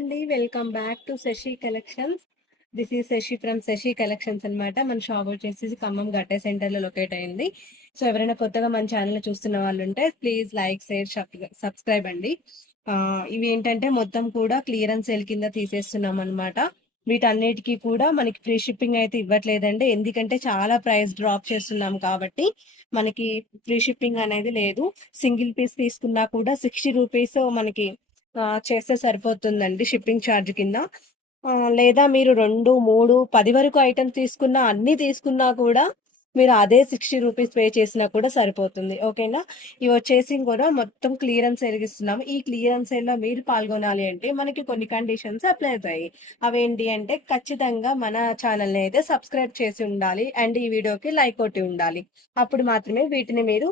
అండి welcome back to Shashi collections. This is Shashi from Shashi collections అన్నమాట. మన షాప్ వచ్చేసి ఖమ్మం గట్టే సెంటర్ లో లొకేట్ అయింది. సో ఎవరైనా కొత్తగా మన ఛానల్ చూస్తున్న వాళ్ళు ఉంటే ప్లీజ్ లైక్ షేర్ సబ్స్క్రైబ్ అండి. ఇవి ఏంటంటే మొత్తం కూడా క్లియరెన్స్ సేల్ కింద తీసేస్తున్నాం అనమాట. వీటన్నిటికీ కూడా మనకి ఫ్రీ షిప్పింగ్ అయితే ఇవ్వట్లేదండి, ఎందుకంటే చాలా ప్రైస్ డ్రాప్ చేస్తున్నాం కాబట్టి మనకి ఫ్రీ షిప్పింగ్ అనేది లేదు. సింగిల్ పీస్ తీసుకున్నా కూడా 60 రూపీస్ మనకి చేస్తే సరిపోతుందండి షిప్పింగ్ ఛార్జ్ కింద. లేదా మీరు 2, 3, 10 వరకు ఐటమ్స్ తీసుకున్నా, అన్ని తీసుకున్నా కూడా మీరు అదే 60 రూపీస్ పే చేసినా కూడా సరిపోతుంది. ఓకేనా? ఇవి వచ్చేసి కూడా మొత్తం క్లియరెన్స్ ఎరిగిస్తున్నాము. ఈ క్లియరెన్స్ లో మీరు పాల్గొనాలి అంటే మనకి కొన్ని కండిషన్స్ అప్లై అవుతాయి. అవేంటి అంటే ఖచ్చితంగా మన ఛానల్ని అయితే సబ్స్క్రైబ్ చేసి ఉండాలి అండ్ ఈ వీడియోకి లైక్ కొట్టి ఉండాలి. అప్పుడు మాత్రమే వీటిని మీరు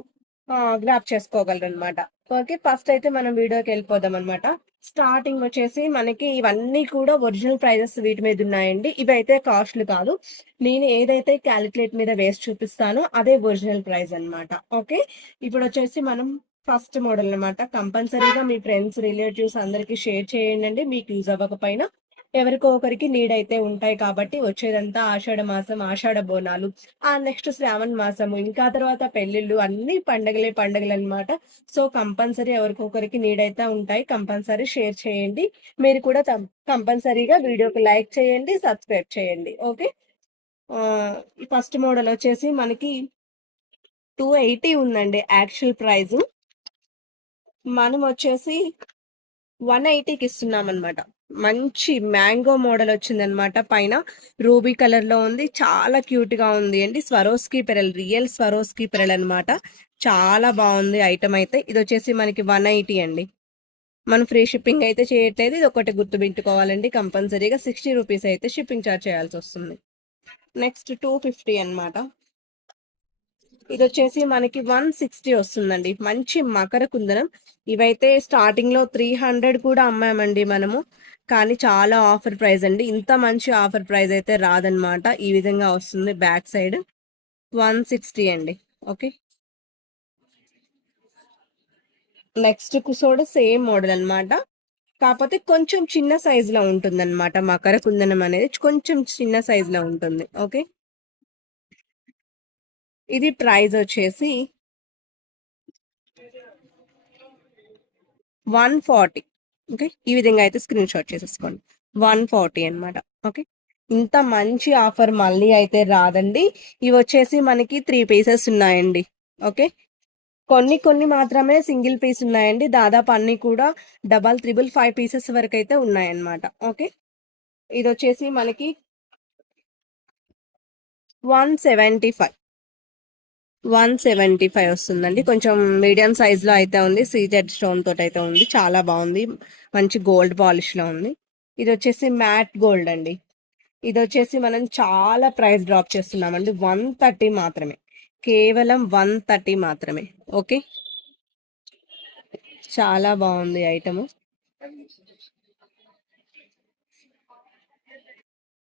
గ్రాప్ చేసుకోగలరు అనమాట. ఓకే, ఫస్ట్ అయితే మనం వీడియోకి వెళ్ళిపోదాం అనమాట. స్టార్టింగ్ వచ్చేసి మనకి ఇవన్నీ కూడా ఒరిజినల్ ప్రైజెస్ వీటి మీద ఉన్నాయండి. ఇవి అయితే కాస్ట్లు కాదు, నేను ఏదైతే క్యాలిక్యులేట్ మీద వేసి చూపిస్తానో అదే ఒరిజినల్ ప్రైస్ అనమాట. ఓకే, ఇప్పుడు వచ్చేసి మనం ఫస్ట్ మోడల్ అనమాట. కంపల్సరీగా మీ ఫ్రెండ్స్ రిలేటివ్స్ అందరికి షేర్ చేయండి. మీకు యూజ్ అవ్వకపోయినా ఎవరికో ఒకరికి నీడ్ అయితే ఉంటాయి కాబట్టి. వచ్చేదంతా ఆషాఢ మాసం, ఆషాఢ బోనాలు, ఆ నెక్స్ట్ శ్రావణ మాసము, ఇంకా తర్వాత పెళ్లిళ్ళు, అన్ని పండగలే పండగలు అనమాట. సో కంపల్సరీ ఎవరికొకరికి నీడ్ అయితే ఉంటాయి. కంపల్సరీ షేర్ చేయండి. మీరు కూడా కంపల్సరీగా వీడియోకి లైక్ చేయండి, సబ్స్క్రైబ్ చేయండి. ఓకే, ఫస్ట్ మోడల్ వచ్చేసి మనకి 280 ఉందండి యాక్చువల్ ప్రైస్. మనం వచ్చేసి 180కి ఇస్తున్నాం అనమాట. మంచి మ్యాంగో మోడల్ వచ్చింది అనమాట. పైన రూబీ కలర్ లో ఉంది, చాలా క్యూట్ గా ఉంది అండి. Swarovski pearl, real Swarovski pearl అనమాట. చాలా బాగుంది ఐటమ్ అయితే. ఇది వచ్చేసి మనకి 180 అండి. మనం ఫ్రీ షిప్పింగ్ అయితే చేయట్లేదు, ఇది ఒకటి గుర్తు పెట్టుకోవాలండి. కంపల్సరీగా 60 రూపీస్ అయితే షిప్పింగ్ ఛార్జ్ చేయాల్సి వస్తుంది. నెక్స్ట్ 250 అనమాట. ఇది వచ్చేసి మనకి 160 వస్తుందండి. మంచి మకర కుందనం. ఇవైతే స్టార్టింగ్ లో 300 కూడా అమ్మామండి మనము, కానీ చాలా ఆఫర్ ప్రైస్ అండి. ఇంత మంచి ఆఫర్ ప్రైస్ అయితే రాదనమాట. ఈ విధంగా వస్తుంది బ్యాక్ సైడ్. 160 అండి. ఓకే, నెక్స్ట్ కూడా సేమ్ మోడల్ అనమాట, కాకపోతే కొంచెం చిన్న సైజ్ లో ఉంటుంది అనమాట. మకర కుందనం అనేది కొంచెం చిన్న సైజ్ లో ఉంటుంది. ఓకే, ఇది ప్రైస్ వచ్చేసి 140. ఓకే, ఈ విధంగా అయితే స్క్రీన్ షాట్ చేసేసుకోండి. 140 అనమాట. ఓకే, ఇంత మంచి ఆఫర్ మళ్ళీ అయితే రాదండి. ఇవి వచ్చేసి మనకి 3 పీసెస్ ఉన్నాయండి. ఓకే, కొన్ని కొన్ని మాత్రమే సింగిల్ పీస్ ఉన్నాయండి. దాదాపు అన్ని కూడా డబల్, త్రిబుల్, 5 పీసెస్ వరకు అయితే ఉన్నాయన్నమాట. ఓకే, ఇది వచ్చేసి మనకి 175 175 వస్తుందండి. కొంచెం మీడియం సైజ్ లో అయితే ఉంది. సీజెడ్ స్టోన్ తోటి అయితే ఉంది, చాలా బాగుంది. మంచి గోల్డ్ పాలిష్ లో ఉంది. ఇది వచ్చేసి మ్యాట్ గోల్డ్ అండి. ఇది వచ్చేసి మనం చాలా ప్రైస్ డ్రాప్ చేస్తున్నామండి. 130 మాత్రమే, కేవలం 130 మాత్రమే. ఓకే, చాలా బాగుంది ఐటమ్.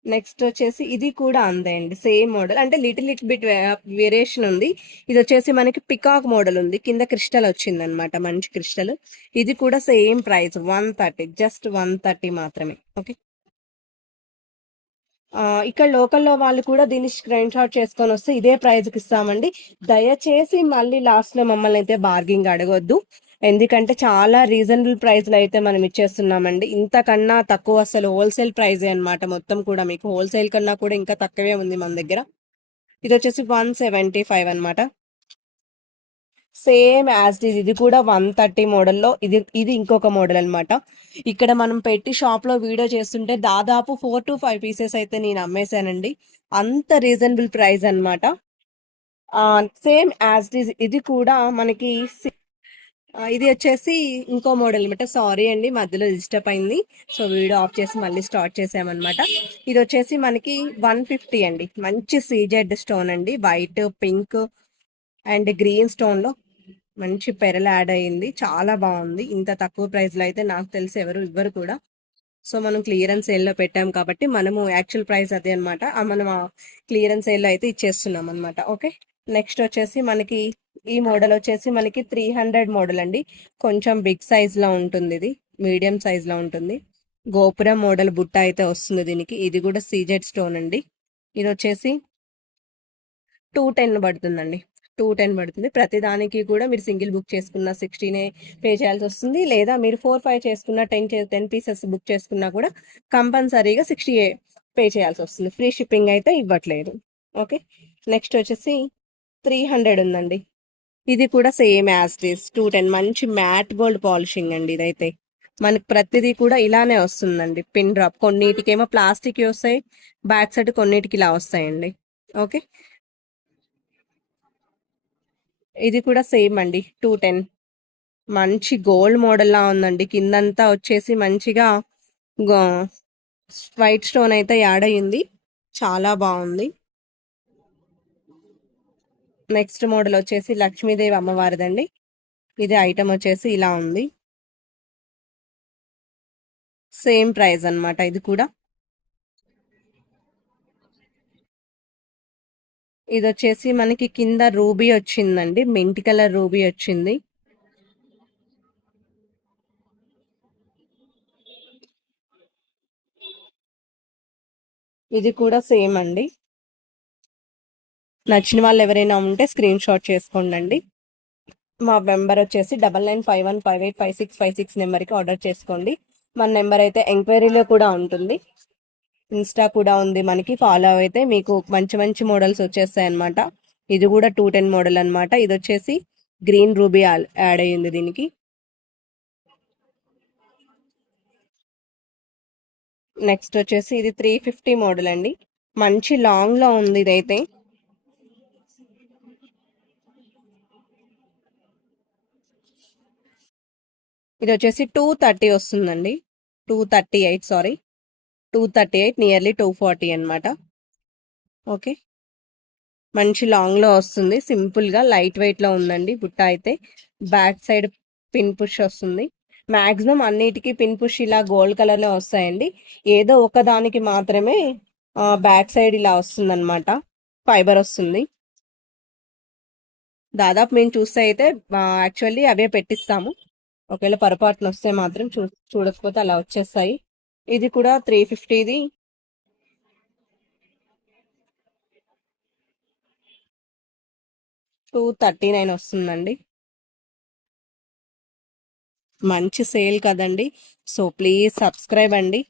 నెక్స్ట్ వచ్చేసి ఇది కూడా అంతే అండి, సేమ్ మోడల్, అంటే లిటిల్ బిట్ వేరియేషన్ ఉంది. ఇది వచ్చేసి మనకి పికాక్ మోడల్ ఉంది, కింద క్రిస్టల్ వచ్చింది అనమాట, మంచి క్రిస్టల్. ఇది కూడా సేమ్ ప్రైస్ 130, జస్ట్ 130 మాత్రమే. ఓకే, ఇక్కడ లోకల్లో వాళ్ళు కూడా దీన్ని స్క్రీన్ షాట్ చేసుకొని వస్తే ఇదే ప్రైస్కి ఇస్తామండి. దయచేసి మళ్ళీ లాస్ట్లో మమ్మల్ని అయితే బార్గింగ్ అడగొద్దు, ఎందుకంటే చాలా రీజనబుల్ ప్రైస్లో అయితే మనం ఇచ్చేస్తున్నామండి. ఇంతకన్నా తక్కువ అసలు హోల్సేల్ ప్రైజే అనమాట. మొత్తం కూడా మీకు హోల్సేల్ కన్నా కూడా ఇంకా తక్కువే ఉంది మన దగ్గర. ఇది వచ్చేసి 175 అనమాట. సేమ్ యాజ్ ఇట్, ఇది కూడా 130 మోడల్లో. ఇది ఇది ఇంకొక మోడల్ అనమాట. ఇక్కడ మనం పెట్టి షాప్ లో వీడియో చేస్తుంటే దాదాపు 4 to 5 పీసెస్ అయితే నేను అమ్మేశానండి. అంత రీజనబుల్ ప్రైస్ అనమాట. సేమ్ యాజ్ ఇట్, ఇది కూడా మనకి ఇది వచ్చేసి ఇంకో మోడల్ అనమాట. సారీ అండి, మధ్యలో డిస్టర్బ్ అయింది, సో వీడియో ఆఫ్ చేసి మళ్ళీ స్టార్ట్ చేసామన్నమాట. ఇది వచ్చేసి మనకి 150 అండి. మంచి సీజెడ్ స్టోన్ అండి, white, pink and green stone లో మంచి పెరల్ యాడ్ అయ్యింది. చాలా బాగుంది. ఇంత తక్కువ ప్రైస్ లో అయితే నాకు తెలిసి ఎవరు ఇవ్వరు కూడా. సో మనం క్లియరెన్స్ సేల్ లో పెట్టాం కాబట్టి మనము యాక్చువల్ ప్రైస్ అదే అనమాట, మనం క్లియరెన్స్ సేల్ లో అయితే ఇచ్చేస్తున్నాం అనమాట. ఓకే, నెక్స్ట్ వచ్చేసి మనకి ఈ మోడల్ వచ్చేసి మనకి 300 మోడల్ అండి. కొంచెం బిగ్ సైజ్ లో ఉంటుంది, ఇది మీడియం సైజ్ లో ఉంటుంది. గోపురం మోడల్ బుట్ట అయితే వస్తుంది దీనికి. ఇది కూడా సీజెడ్ స్టోన్ అండి. ఇది వచ్చేసి 210 పడుతుందండి. 210 పడుతుంది. ప్రతి దానికి కూడా మీరు సింగిల్ బుక్ చేసుకున్న 16 పే చేయాల్సి వస్తుంది. లేదా మీరు 4-5 చేసుకున్న 10 పీసెస్ బుక్ చేసుకున్నా కూడా కంపల్సరీగా 60 పే చేయాల్సి వస్తుంది. ఫ్రీ షిప్పింగ్ అయితే ఇవ్వట్లేదు. ఓకే, నెక్స్ట్ వచ్చేసి 300 ఉందండి. ఇది కూడా సేమ్ యాజ్ ఇట్ 210. మంచి మ్యాట్ గోల్డ్ పాలిషింగ్ అండి. ఇదైతే మనకి ప్రతిదీ కూడా ఇలానే వస్తుందండి. పిన్ డ్రాప్, కొన్నిటికేమో ప్లాస్టిక్ వస్తాయి, బ్యాక్ సైడ్ కొన్నిటికి ఇలా వస్తాయండి. ఓకే, ఇది కూడా సేమ్ అండి 210. మంచి గోల్డ్ మోడల్ లా ఉందండి. కిందంతా వచ్చేసి మంచిగా వైట్ స్టోన్ అయితే యాడ్ అయ్యింది. చాలా బాగుంది. నెక్స్ట్ మోడల్ వచ్చేసి లక్ష్మీదేవి అమ్మవారిదండి. ఇది ఐటమ్ వచ్చేసి ఇలా ఉంది. సేమ్ ప్రైస్ అన్నమాట. ఇది కూడా ఇది వచ్చేసి మనకి కింద రూబీ వచ్చిందండి. మింట్ కలర్ రూబీ వచ్చింది. ఇది కూడా సేమ్ అండి. నచ్చిన వాళ్ళు ఎవరైనా ఉంటే స్క్రీన్ షాట్ చేసుకోండి. మా నెంబర్ వచ్చేసి 9951585656 నెంబర్కి ఆర్డర్ చేసుకోండి. మన నెంబర్ అయితే ఎంక్వైరీలో కూడా ఉంటుంది. ఇన్స్టా కూడా ఉంది మనకి. ఫాలో అయితే మీకు మంచి మంచి మోడల్స్ వచ్చేస్తాయి అనమాట. ఇది కూడా 210 మోడల్ అనమాట. ఇది వచ్చేసి గ్రీన్ రూబీ యాడ్ అయ్యింది దీనికి. నెక్స్ట్ వచ్చేసి ఇది 350 మోడల్ అండి. మంచి లాంగ్ లో ఉంది ఇదైతే. ఇది వచ్చేసి 230 వస్తుందండి. 238, సారీ, 238, నియర్లీ 240 అనమాట. ఓకే, మంచి లాంగ్ లో వస్తుంది. సింపుల్ గా లైట్ వెయిట్ లో ఉందండి బుట్ట అయితే. బ్యాక్ సైడ్ పిన్ పుష్ వస్తుంది. మాక్సిమం అన్నిటికీ పిన్ పుష్ ఇలా గోల్డ్ కలర్ లో వస్తాయండి. ఏదో ఒక దానికి మాత్రమే బ్యాక్ సైడ్ ఇలా వస్తుంది అనమాట, ఫైబర్ వస్తుంది. దాదాపు మేము చూస్తే అయితే యాక్చువల్లీ అవే పెట్టిస్తాము. ఒకవేళ పొరపాటున వస్తే మాత్రం చూడకపోతే అలా వచ్చేస్తాయి. ఇది కూడా 350ది. 239 వస్తుందండి. మంచి సేల్ కదండి. సో ప్లీజ్ సబ్స్క్రైబ్ అండి.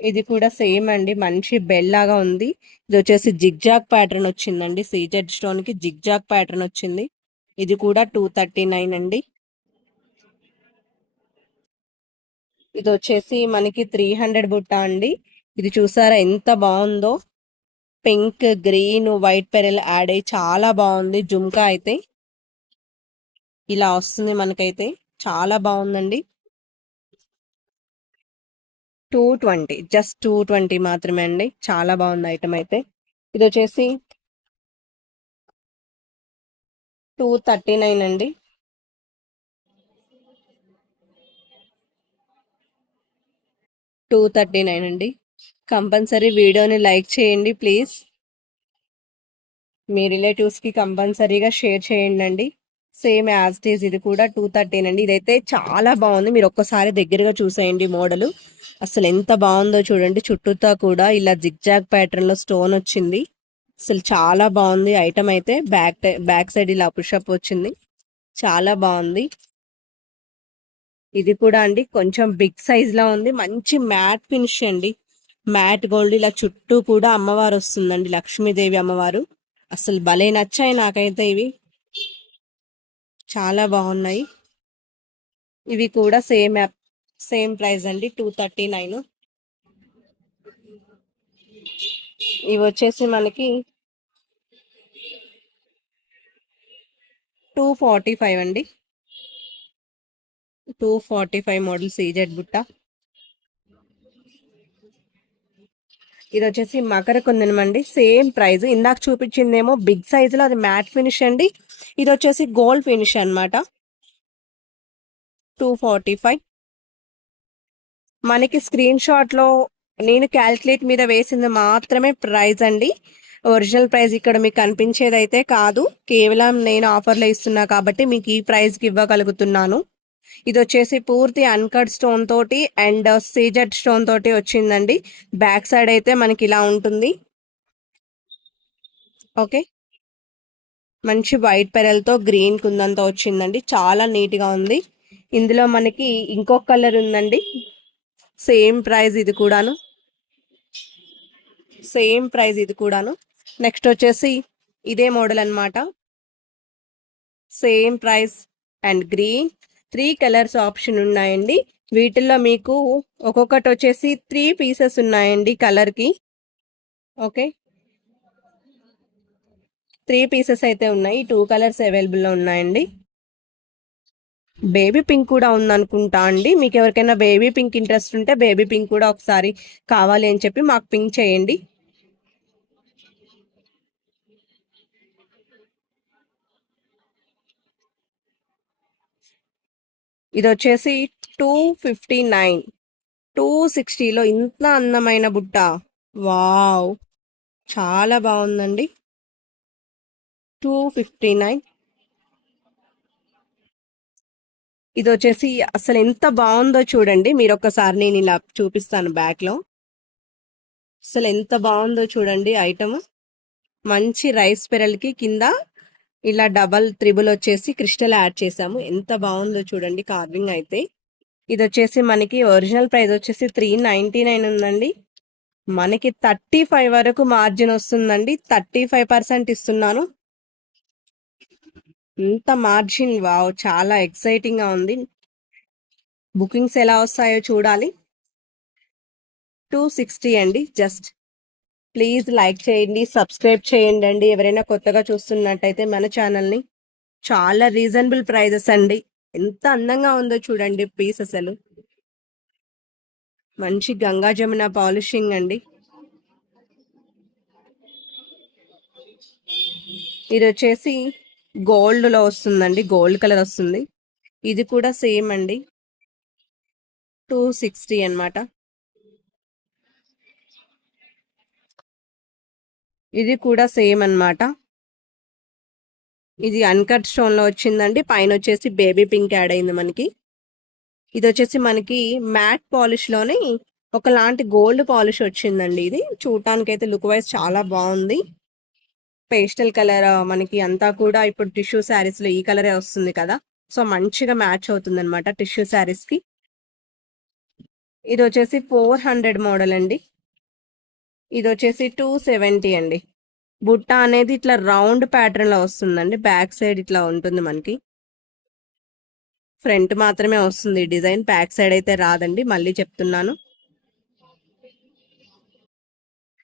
ఇది కూడా సేమ్ అండి. మంచి బెల్ లాగా ఉంది. ఇది వచ్చేసి జిగ్జాగ్ ప్యాటర్న్ వచ్చిందండి. సీజెడ్ స్టోన్ కి జిగ్జాగ్ ప్యాటర్న్ వచ్చింది. ఇది కూడా 239 అండి. ఇది వచ్చేసి మనకి 300 బుట్ట అండి. ఇది చూసారా ఎంత బాగుందో. Pink, green, white pearl add అయ్యి చాలా బాగుంది. జుమ్కా అయితే ఇలా వస్తుంది మనకైతే. చాలా బాగుందండి. 220, జస్ట్ 220 మాత్రమే అండి. చాలా బాగుంది ఐటమ్ అయితే. ఇది వచ్చేసి 239 అండి. అండి. కంపల్సరీ వీడియోని లైక్ చేయండి ప్లీజ్. మీ రిలేటివ్స్కి కంపల్సరీగా షేర్ చేయండి అండి. Same as it is. ఇది కూడా 213 అండి. ఇదైతే చాలా బాగుంది. మీరు ఒక్కసారి దగ్గరగా చూసేయండి మోడల్. అసలు ఎంత బాగుందో చూడండి. చుట్టూతా కూడా ఇలా జిగ్జాగ్ ప్యాటర్న్ లో స్టోన్ వచ్చింది. అసలు చాలా బాగుంది ఐటమ్ అయితే. బ్యాక్ సైడ్ ఇలా పుషప్ వచ్చింది. చాలా బాగుంది. ఇది కూడా అండి కొంచెం బిగ్ సైజ్ లా ఉంది. మంచి మ్యాట్ ఫినిష్ అండి. మ్యాట్ గోల్డ్ ఇలా చుట్టూ కూడా అమ్మవారు వస్తుందండి, లక్ష్మీదేవి అమ్మవారు. అసలు భలే నచ్చాయి నాకైతే ఇవి. చాలా బాగున్నాయి. ఇవి కూడా సేమ్ ప్రైస్ అండి, 239. ఇవి వచ్చేసి మనకి 245 అండి. 245 మోడల్ సీజెడ్ బుట్ట. ఇది వచ్చేసి మకర కుందనం అండి. Same price. ఇందాక చూపించిందేమో బిగ్ సైజ్ లో అది మ్యాట్ ఫినిష్ అండి. ఇది వచ్చేసి గోల్డ్ ఫినిష్ అనమాట. 245. మనకి స్క్రీన్ షాట్ లో నేను క్యాల్కులేట్ మీద వేసింది మాత్రమే ప్రైస్ అండి. ఒరిజినల్ ప్రైస్ ఇక్కడ మీకు కనిపించేది అయితే కాదు. కేవలం నేను ఆఫర్లో ఇస్తున్నా కాబట్టి మీకు ఈ ప్రైస్కి ఇవ్వగలుగుతున్నాను. ఇది వచ్చేసి పూర్తి అన్కట్ స్టోన్ తోటి అండ్ సీజెడ్ స్టోన్ తోటి వచ్చిందండి. బ్యాక్ సైడ్ అయితే మనకి ఇలా ఉంటుంది. ఓకే, మంచి వైట్ పెరల్తో గ్రీన్ కుందంతో వచ్చిందండి. చాలా నీట్ గా ఉంది. ఇందులో మనకి ఇంకొక కలర్ ఉందండి. సేమ్ ప్రైస్ ఇది కూడాను. నెక్స్ట్ వచ్చేసి ఇదే మోడల్ అన్నమాట. Same price and green. 3 colours option ఉన్నాయండి. వీటిల్లో మీకు ఒక్కొక్కటి వచ్చేసి 3 పీసెస్ ఉన్నాయండి కలర్ కి. ఓకే, 3 పీసెస్ అయితే ఉన్నాయి. 2 కలర్స్ అవైలబుల్ లో ఉన్నాయండి. బేబీ పింక్ కూడా ఉందనుకుంటా అండి. మీకు ఎవరికైనా బేబీ పింక్ ఇంట్రెస్ట్ ఉంటే బేబీ పింక్ కూడా ఒకసారి కావాలి అని చెప్పి మాకు పింక్ చేయండి. ఇది వచ్చేసి 259, 260లో ఇంత అందమైన బుట్ట. వావ్, చాలా బాగుందండి. 259. ఇది వచ్చేసి అసలు ఎంత బాగుందో చూడండి. మీరు ఒక్కసారి నేను ఇలా చూపిస్తాను బ్యాక్ లో. అసలు ఎంత బాగుందో చూడండి ఐటమ్. మంచి రైస్ పెరల్ కి కింద ఇలా డబల్ త్రిబుల్ వచ్చేసి క్రిస్టల్ యాడ్ చేసాము. ఎంత బాగుందో చూడండి కార్వింగ్ అయితే. ఇది వచ్చేసి మనకి ఒరిజినల్ ప్రైస్ వచ్చేసి 399 ఉందండి. మనకి 35 వరకు మార్జిన్ వస్తుందండి. 35% ఇస్తున్నాను. ఇంత మార్జిన్, వావ్, చాలా ఎక్సైటింగ్ గా ఉంది. బుకింగ్స్ ఎలా వస్తాయో చూడాలి. 260 అండి జస్ట్. ప్లీజ్ లైక్ చేయండి, సబ్స్క్రైబ్ చేయండి అండి ఎవరైనా కొత్తగా చూస్తున్నట్టయితే మన ఛానల్ని. చాలా రీజనబుల్ ప్రైజెస్ అండి. ఎంత అందంగా ఉందో చూడండి పీస్. అసలు మంచి గంగా జమున పాలిషింగ్ అండి. ఇది వచ్చేసి గోల్డ్ లో వస్తుందండి. గోల్డ్ కలర్ వస్తుంది. ఇది కూడా సేమ్ అండి. 260 అన్నమాట. ఇది కూడా సేమ్ అన్నమాట. ఇది అన్కట్ స్టోన్ లో వచ్చిందండి. పైన వచ్చేసి బేబీ పింక్ యాడ్ అయింది మనకి. ఇది వచ్చేసి మనకి మ్యాట్ పాలిష్ లోనే ఒకలాంటి గోల్డ్ పాలిష్ వచ్చిందండి. ఇది చూడటానికి అయితే లుక్ వైజ్ చాలా బాగుంది. పేస్టల్ కలర్ మనకి అంతా కూడా ఇప్పుడు టిష్యూ శారీస్ లో ఈ కలరే వస్తుంది కదా, సో మంచిగా మ్యాచ్ అవుతుంది అనమాట టిష్యూ శారీస్ కి. ఇది వచ్చేసి 400 మోడల్ అండి. ఇది వచ్చేసి 270 అండి. బుట్ట అనేది ఇట్లా రౌండ్ ప్యాటర్న్ లో వస్తుందండి. బ్యాక్ సైడ్ ఇట్లా ఉంటుంది మనకి. ఫ్రంట్ మాత్రమే వస్తుంది డిజైన్, బ్యాక్ సైడ్ అయితే రాదండి. మళ్ళీ చెప్తున్నాను.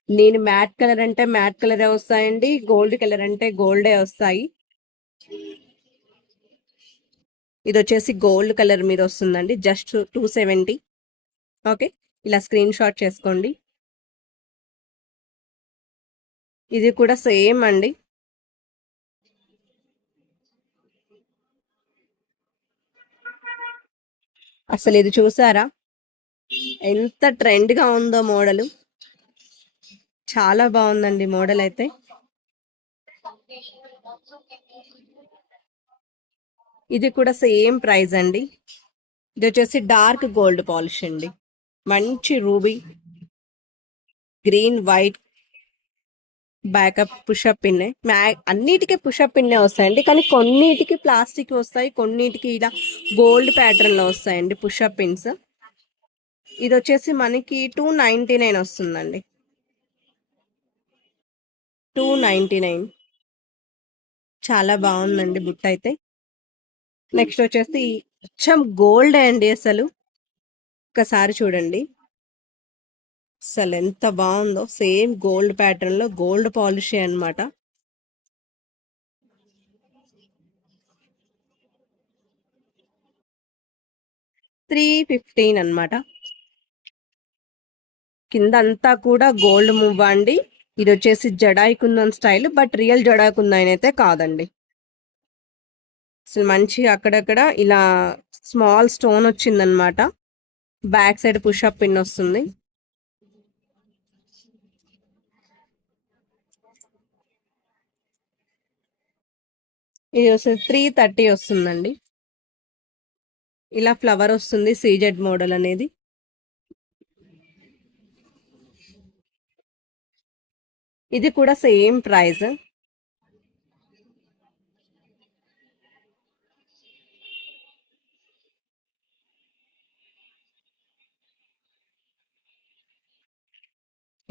నేను మ్యాట్ కలర్ అంటే మ్యాట్ కలరే వస్తాయండి. గోల్డ్ కలర్ అంటే గోల్డే వస్తాయి. ఇది వచ్చేసి గోల్డ్ కలర్ మీద వస్తుందండి. జస్ట్ 270. ఓకే, ఇలా స్క్రీన్ షాట్ చేసుకోండి. ఇది కూడా సేమ్ అండి. అసలు ఇది చూసారా ఎంత ట్రెండ్ గా ఉందో మోడల్. చాలా బాగుందండి మోడల్ అయితే. ఇది కూడా సేమ్ ప్రైస్ అండి. ఇది వచ్చేసి డార్క్ గోల్డ్ పాలిష్ అండి. మంచి ruby green white backup push up పిన్నే. అన్నిటికీ పుషప్ పిన్నే వస్తాయండి, కానీ కొన్నిటికి ప్లాస్టిక్ వస్తాయి, కొన్నిటికి ఇలా గోల్డ్ ప్యాటర్న్ లో వస్తాయండి పుషప్ పిన్స్. ఇది వచ్చేసి మనకి 299 వస్తుందండి. 299. చాలా బాగుందండి బుట్ట అయితే. నెక్స్ట్ వచ్చేసి అచ్చం గోల్డ్ అండి. అసలు ఒక్కసారి చూడండి అసలు ఎంత బాగుందో. సేమ్ గోల్డ్ ప్యాటర్న్ లో గోల్డ్ పాలిష్ అన్నమాట. 315 అన్నమాట. కింద అంతా కూడా గోల్డ్ మూవ్ అండి. ఇది వచ్చేసి jadau kundan style, but real jadau kundan అయితే కాదండి. అసలు మంచి అక్కడక్కడ ఇలా స్మాల్ స్టోన్ వచ్చిందనమాట. బ్యాక్ సైడ్ పుషప్ పిన్ వస్తుంది. ఇది వచ్చేసి 330 వస్తుందండి. ఇలా ఫ్లవర్ వస్తుంది సీజెడ్ మోడల్ అనేది. ఇది కూడా సేమ్ ప్రైస్.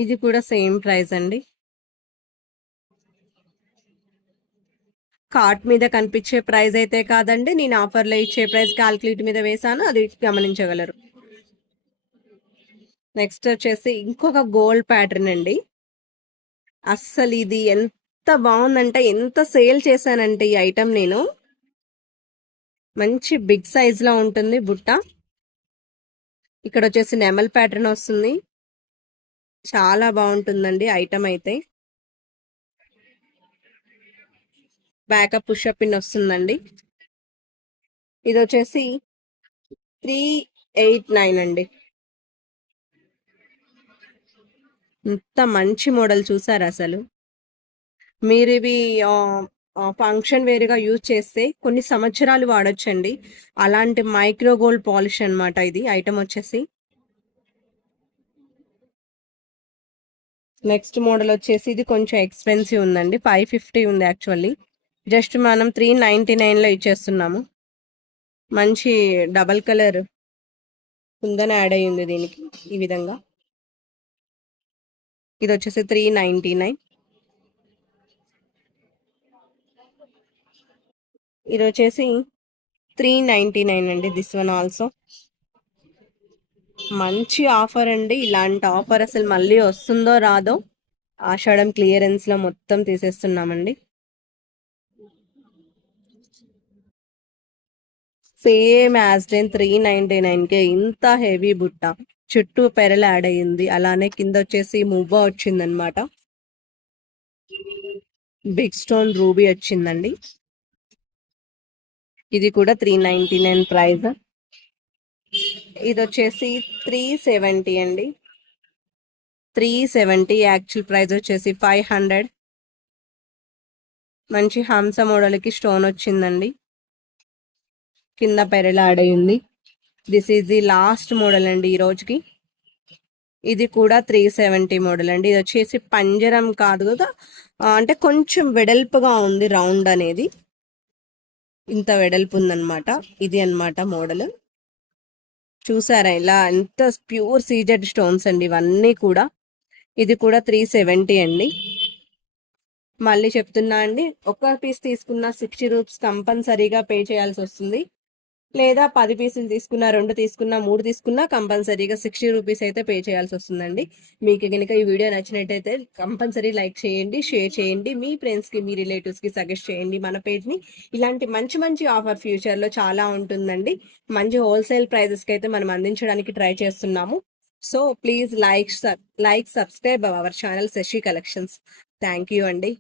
ఇది కూడా సేమ్ ప్రైస్ అండి. కార్ట్ మీద కనిపించే ప్రైస్ అయితే కాదండి, నేను ఆఫర్లో ఇచ్చే ప్రైస్ క్యాల్కులేట్ మీద వేసాను, అది గమనించగలరు. నెక్స్ట్ వచ్చేసి ఇంకొక గోల్డ్ ప్యాటర్న్ అండి. అస్సలు ఇది ఎంత బాగుందంటే, ఎంత సేల్ చేశానంటే ఈ ఐటమ్ నేను. మంచి బిగ్ సైజ్ లో ఉంటుంది బుట్ట. ఇక్కడ వచ్చేసి నెమల్ ప్యాటర్న్ వస్తుంది. చాలా బాగుంటుందండి ఐటమ్ అయితే. బ్యాకప్ పుషప్ పిన్ వస్తుందండి. ఇది వచ్చేసి 389 అండి. ఇంత మంచి మోడల్ చూసారు అసలు. మీరు ఇవి ఫంక్షన్ వేరుగా యూజ్ చేస్తే కొన్ని సంవత్సరాలు వాడొచ్చండి. అలాంటి మైక్రో గోల్డ్ పాలిష్ అన్నమాట ఇది ఐటమ్ వచ్చేసి. నెక్స్ట్ మోడల్ వచ్చేసి ఇది కొంచెం ఎక్స్పెన్సివ్ ఉందండి, 550 ఉంది యాక్చువల్లీ. జస్ట్ మనం 399 లో ఇచ్చేస్తున్నాము. మంచి డబల్ కలర్ కుందన యాడ్ అయ్యింది దీనికి ఈ విధంగా. ఇది వచ్చేసి 399. ఇది వచ్చేసి 399 అండి. దిస్ వన్ ఆల్సో మంచి ఆఫర్ అండి. ఇలాంటి ఆఫర్ అసలు మళ్ళీ వస్తుందో రాదో. ఆషాఢం క్లియరెన్స్ లో మొత్తం తీసేస్తున్నామండి. సేమ్ యాజ్ డెన్ 399కే ఇంత హెవీ బుట్ట, చుట్టూ పెరలు యాడ్ అయ్యింది. అలానే కింద వచ్చేసి మువ్వ వచ్చిందనమాట. బిగ్ స్టోన్ రూబీ వచ్చిందండి. ఇది కూడా 399 ప్రైస్. ఇది వచ్చేసి 370 అండి. 370, యాక్చువల్ ప్రైస్ వచ్చేసి 500. మంచి హంస మోడల్కి స్టోన్ వచ్చిందండి. కింద పెరలు యాడ్ అయ్యింది. This is the last model అండి ఈ రోజుకి. ఇది కూడా 370 మోడల్ అండి. ఇది వచ్చేసి పంజరం కాదు కదా, అంటే కొంచెం వెడల్పుగా ఉంది రౌండ్ అనేది. ఇంత వెడల్పు ఉందన్నమాట. ఇది అన్నమాట మోడల్. చూసారా ఇలా ఎంత ప్యూర్ సీజెడ్ స్టోన్స్ అండి ఇవన్నీ కూడా. ఇది కూడా 370 అండి. మళ్ళీ చెప్తున్నా అండి, ఒక పీస్ తీసుకున్న 60 రూపీస్ కంపల్సరీగా పే చేయాల్సి వస్తుంది. లేదా 10 పీసులు తీసుకున్నా, 2 తీసుకున్నా, 3 తీసుకున్నా కంపల్సరీగా 60 రూపీస్ అయితే పే చేయాల్సి వస్తుందండి. మీకు కనుక ఈ వీడియో నచ్చినట్టయితే కంపల్సరీ లైక్ చేయండి, షేర్ చేయండి, మీ ఫ్రెండ్స్కి, మీ రిలేటివ్స్కి సజెస్ట్ చేయండి మన పేజ్ని. ఇలాంటి మంచి మంచి ఆఫర్ ఫ్యూచర్లో చాలా ఉంటుందండి. మంచి హోల్సేల్ ప్రైజెస్కి అయితే మనం అందించడానికి ట్రై చేస్తున్నాము. So please like, subscribe our channel Shashi collections. Thank you అండి.